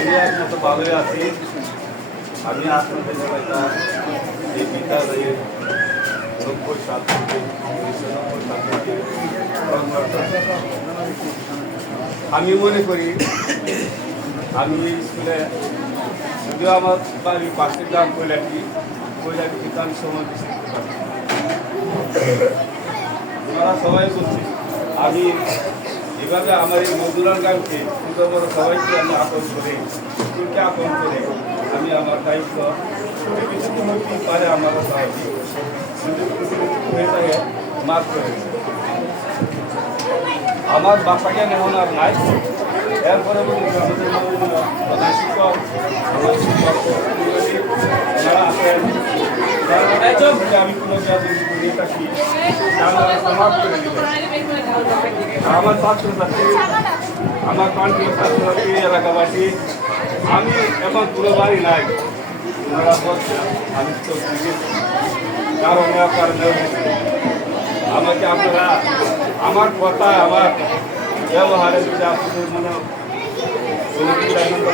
আমি একমতো ভালোই আছি। আমি আপনাদের এলাকা এই বিদ্যালয়ের 90 সাল থেকে 1990 সাল থেকে কর্মরত। আমি মনে করি আমি স্কুলে যদিও আমার বাড়ির পাশের গ্রাম কৈলাটি কিন্তু আমি সময় দিচ্ছি ওনারা সবাই বলছি আমি এভাবে আমার এই মজুরার গ্রামকে ছোট বড় সবাইকে আমি আপন করে স্কুলকে আপন করে আমি আমার দায়িত্ব কিছু হতেই পারে আমারও সাহায্য হয়ে থাকে মাফ করে আমার বাসাকে নেমন আর নাই। এরপরে আমাদের প্রধান শিক্ষক আমার শিক্ষক যারা আছেন আমি কোনো নিয়ে থাকি সমাপ্ত করে দিবেন। আমার ছাত্রছাত্রী আমার প্রান্তীয় ছাত্রছাত্রী এলাকাবাসী আমি এখন পুরো বাড়ি নাই ওনারা বলছে আমি তো কারণে আমাকে আপনারা আমার কথা আমার ব্যবহারে যদি আপনাদের মনে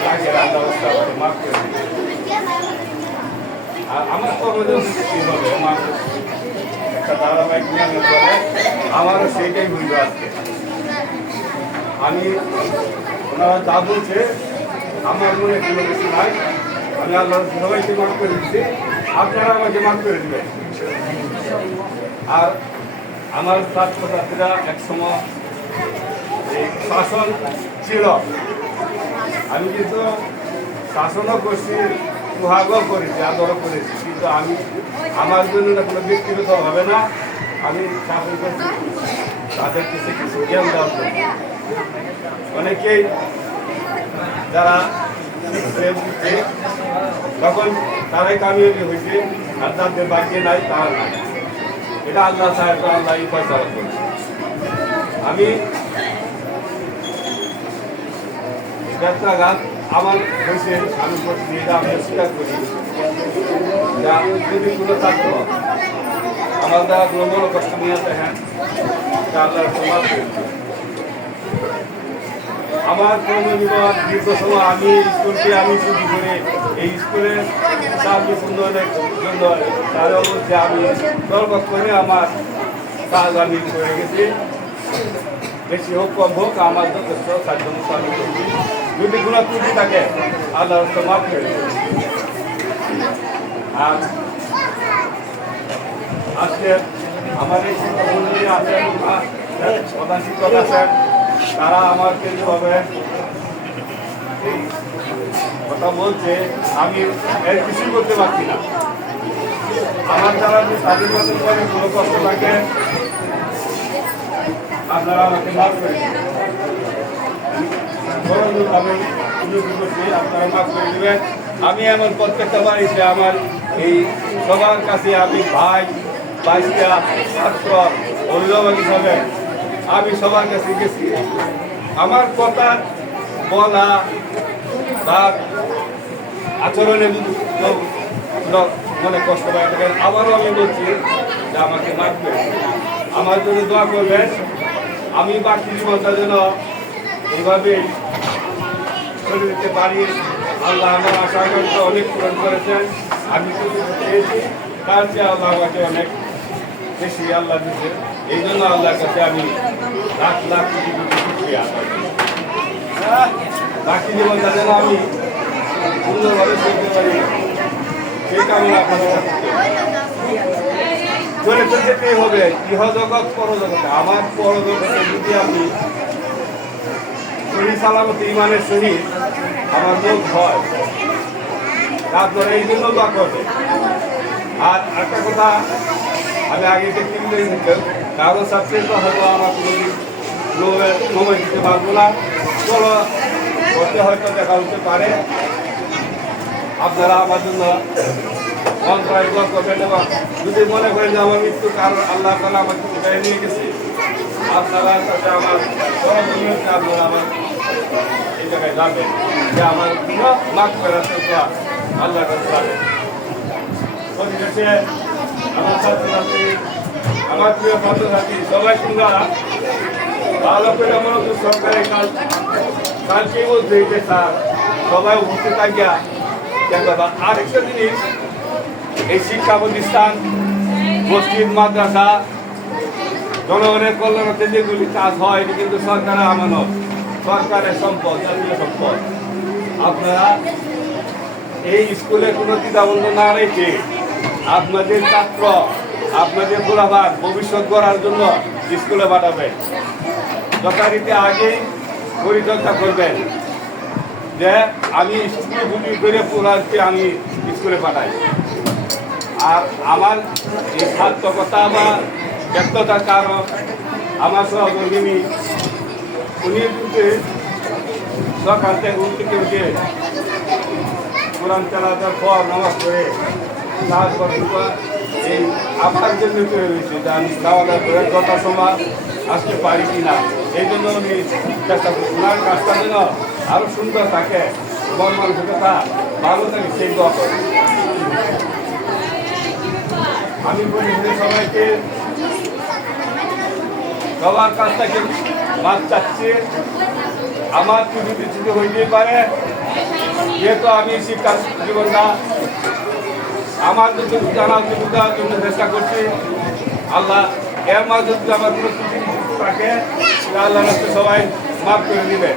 তাকে ব্যবস্থা করে মাফ করে আর আমার কর্মজীবী হবে আমার একটা ধারাবাহিক নিয়মের পরে আমারও সেইটাই বুঝবে আজকে আমি ওনারা যা বলছে আমার মনে কোনো কিছু নাই। আমি আল্লাহ সবাইকে মাফ করে দিচ্ছি, আপনারা আমাকে মাফ করে দেবেন। আর আমার ছাত্রছাত্রীরা একসময় এই শাসন ছিল, আমি কিন্তু শাসনও করছি, সুহাগও করেছি, আদরও করেছি, কিন্তু আমি আমার জন্য কোনো ব্যক্তিগত হবে না। আমি শাসন করছি তাদের কিছু কিছু জ্ঞান দেওয়ার জন্য। অনেকেই যারা দিচ্ছে তখন তারাই কামিয়াবি হয়েছে, আর যাদের বাকি নাই তার নাই। এটা আল্লাহ সাহেব আল্লাহ ফয়সালা করছে। আমি ব্যথাঘাত আমার হয়েছে, আমি করছি, এটা আমি স্বীকার করি। যদি কোনো ছাত্র আমার দ্বারা কোনো বড় কষ্ট নিয়ে দেখেন আল্লাহ সমাজ আমার কর্মজীবন দীর্ঘ সময় আমি স্কুলকে আমি ছুটি করে এই স্কুলের সার্ভিস উন্নয়নের জন্য তাদের মধ্যে আমি সর্বক্ষণে আমার কাজ আমি করে গেছি। বেশি হোক কম হোক আমার যথেষ্ট সাধ্যমতো আমি করেছি। যদি কোনো ত্রুটি থাকে আল্লাহ মাফ করে। আর আজকে আমার এই শিক্ষক মন্ডলী আছেন, প্রধান শিক্ষক আছেন, তারা আমার কেন্দ্রভাবে এই কথা বলছে, আমি এর কিছুই করতে পারছি না। আমার দ্বারা যে স্বাধীনতার পরে কোনো কষ্ট থাকে আপনারা আমাকে মাফ করে আপনারা মাফ করে দেবেন। আমি এমন প্রত্যেকটা বাড়িতে আমার এই সবার কাছে আমি ভাই বাইশটা ছাত্র অভিভাবক হিসাবে আমি সবার কাছে গেছি। আমার কথা বলা বা আচরণে মনে কষ্ট পায় থাকেন, আবারও আমি বলছি যে আমাকে মাফ করে আমার জন্য দোয়া করবেন। আমি বাকি জীবনটা যেন এইভাবেই চলে যেতে পারি। আল্লাহ আমার আশা আকাঙ্ক্ষা অনেক পূরণ করেছেন। আমি শুধু পেয়েছি তার চেয়ে আল্লাহ আমাকে অনেক বেশি আল্লাহ দিচ্ছে। এই জন্য আল্লাহর কাছে আমি লাখ লাখ কোটি কোটি শুকরিয়া। বাকি জীবনটা যেন আমি সুন্দরভাবে চলতে পারি সেই কামনা আপনাদের কাছে চলে তো যেতেই হবে ইহজগৎ পরজগতে। আমার পরজগতে যদি আমি সহি সালামত ইমানের সহিত আমার মুখ হয়, তারপরে এই জন্য দোয়া করবে। আর একটা কথা আমি আগে দেখতে কারো সাবজেক্ট হয়তো আমার কোনোদিন সময় দিতে পারবো না, চলো করতে হয়তো দেখা হতে পারে। আপনারা আমার জন্য মন্ত্রায় দোয়া করবেন এবং যদি মনে করেন যে আমার মৃত্যু কারণ আল্লাহ তাআলা আমাকে উঠায় নিয়ে গেছে, আপনারা সাথে আমার আপনারা আমার এই জায়গায় যাবেন যে আমার কোনো মাফ করার আল্লাহর কাছে যাবেন। পরিশেষে আমার ছাত্রছাত্রী, আমার প্রিয় ছাত্রছাত্রী সবাই তোমরা ভালো করে মনোযোগ সরকারের কালকেই বলতে স্যার সবাই উপস্থিত থাকিয়া দেখবা। আর একটা জিনিস, এই শিক্ষা প্রতিষ্ঠান, মসজিদ, মাদ্রাসা, জনগণের কল্যাণে যেগুলি কাজ হয় এটি কিন্তু সরকারের আমানত, সরকারের সম্পদ, জাতীয় সম্পদ। আপনারা এই স্কুলে কোনো দ্বিধাবন্ধ না রেখে আপনাদের ছাত্র, আপনাদের গোলাবাদ ভবিষ্যৎ গড়ার জন্য স্কুলে পাঠাবেন। যথারীতি আগেই পরিচর্যা করবেন যে আমি স্কুল ছুটি করে পুরাকে আমি স্কুলে পাঠাই। আর আমার এই সার্থকতা বা ব্যর্থতার কারণ আমার সহকর্মী উনি কিন্তু সকাল থেকে উঠে কোরআন চালানোর পর নামাজ পড়ে তারপর এই আমার জন্য তৈরি হয়েছে যে আমি খাওয়া দাওয়া করে যথাসময় আসতে পারি কি না। এই জন্য আমি চেষ্টা করি ওনার কাজটা যেন আরও সুন্দর থাকে, মন মানসিকতা ভালো থাকে, সেই দোয়া করি। আমি বলি সবাইকে সবার কাছ থেকে মাছ চাচ্ছি। আমার ছুটি ছুটি হইতেই পারে, যেহেতু আমি শিক্ষা জীবনটা আমার যদি জানার জন্য চেষ্টা করছি। আল্লাহ এর মাঝে যদি আমার কোনো ত্রুটি থাকে আল্লাহ সবাই মাফ করে দিবে,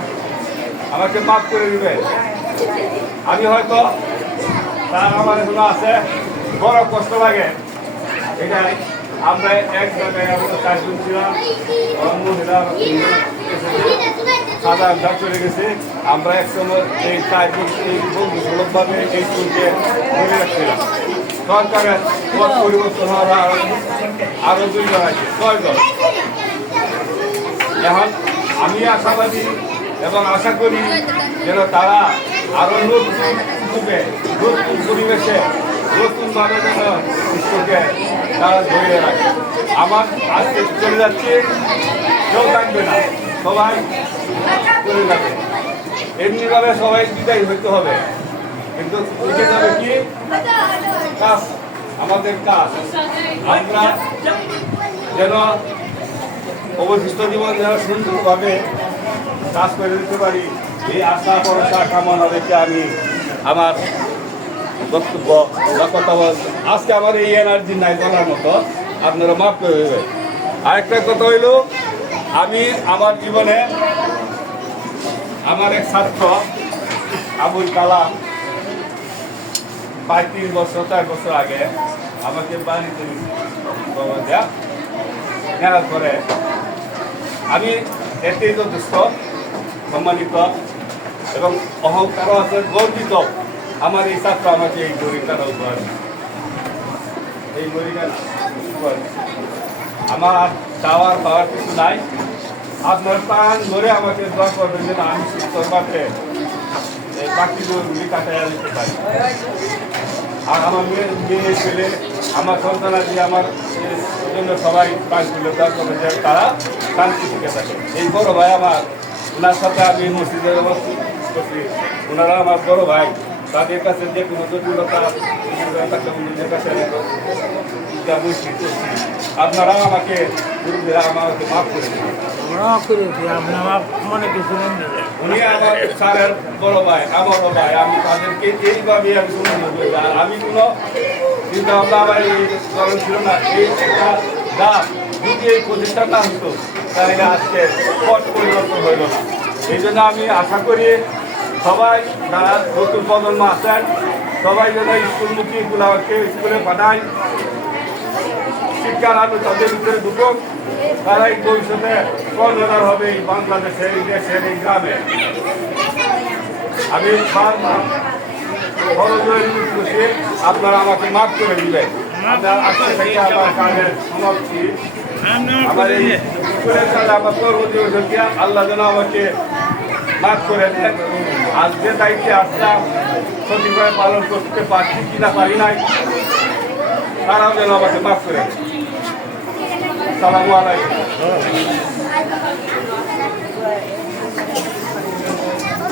আমাকে মাফ করে দিবে। আমি হয়তো তার আমার এখনো আছে, বড় কষ্ট লাগে। এটাই আমরা এক জায়গায় আমাদের চারজন ছিলাম, সাদা চলে গেছে। আমরা একসময় এই চারজন বন্ধুসুলভভাবে এই স্কুলকে ধরে রাখছিলাম। সরকারের পথ পরিবর্তন হওয়ার আরো 2 জন আছে, 6 জন। এখন আমি আশাবাদী এবং আশা করি যেন তারা আরো নতুন রূপে, নতুন পরিবেশে, নতুনভাবে যেন স্কুলকে তারা ধরে রাখে। আমার আজকে চলে যাচ্ছে, কেউ থাকবে না, সবাই চলে যাবে। এমনিভাবে সবাই বিদায় হইতে হবে, কিন্তু উঠে যাবে কি কাজ, আমাদের কাজ। আমরা যেন অবশিষ্ট জীবন যেন সুন্দরভাবে কাজ করে দিতে পারি, এই আশা ভরসা কামনা রেখে আমি আমার বক্তব্য বা কথা বল। আজকে আমার এই এনার্জি নাই বলার মতো, আপনারা মাফ করে দেবেন। আরেকটা কথা হইল, আমি আমার জীবনে আমার এক ছাত্র আবুল কালাম 3 বছর 4 বছর আগে আমাকে বাড়িতে নেওয়ার পরে আমি এতেই যথেষ্ট সম্মানিত এবং অহংকারও আছে, গর্বিত। আমার এই ছাত্র আমাকে এই গরিবটা উপহার, এই গরিবটা আমার চাওয়ার পাওয়ার কিছু নাই। আপনার প্রাণ ধরে আমাকে দোয়া করবেন যেন আমি সুস্থভাবে এই বাকিগুলি কাটাইয়া দিতে পারি। আর আমার মেয়ে ছেলে, আমার সন্তানাদি, আমার জন্য সবাই পাঁচগুলো দোয়া করবেন যে তারা শান্তি থেকে থাকে। এই বড় ভাই আমার, ওনার সাথে আমি মসজিদের করছি, ওনারা আমার বড় ভাই। তাদের কাছে যে কোনো জটিলতা কাছে আপনারা আমাকে আমাকে মাফ করে দিন। উনি আমার স্যারের বড় ভাই, আমারও ভাই। আমি তাদেরকে এইভাবে আমি আমি কোনো চিন্তা ভাবনা আমার এই কারণ ছিল না। এই একটা গাছ যদি এই প্রতিষ্ঠান না হতো তাহলে আজকে পথ পরিবর্তন হইল না। এই জন্য আমি আশা করি সবাই যারা নতুন প্রজন্ম আছেন সবাই যেন স্কুলমুখী গুলাকে স্কুলে পাঠায়, শিক্ষার আলো তাদের ভিতরে ঢুকুক। তারাই ভবিষ্যতে কর্ণধার হবে এই বাংলাদেশে, এই দেশের, এই গ্রামে। আমি আপনারা আমাকে মাফ করে দিবেন। আজকে থেকে আমার কাজের সমাপ্তি, আমার এই স্কুলের সাথে আমার কর্মজীবী আল্লাহ যেন আমাকে মাফ করে দেন। আজ যে দায়িত্বে আসলাম সঠিকভাবে পালন করতে পারছি কিনা পারি নাই, তারাও যেন আমাকে মাফ করে দেন। আসসালামু আলাইকুম।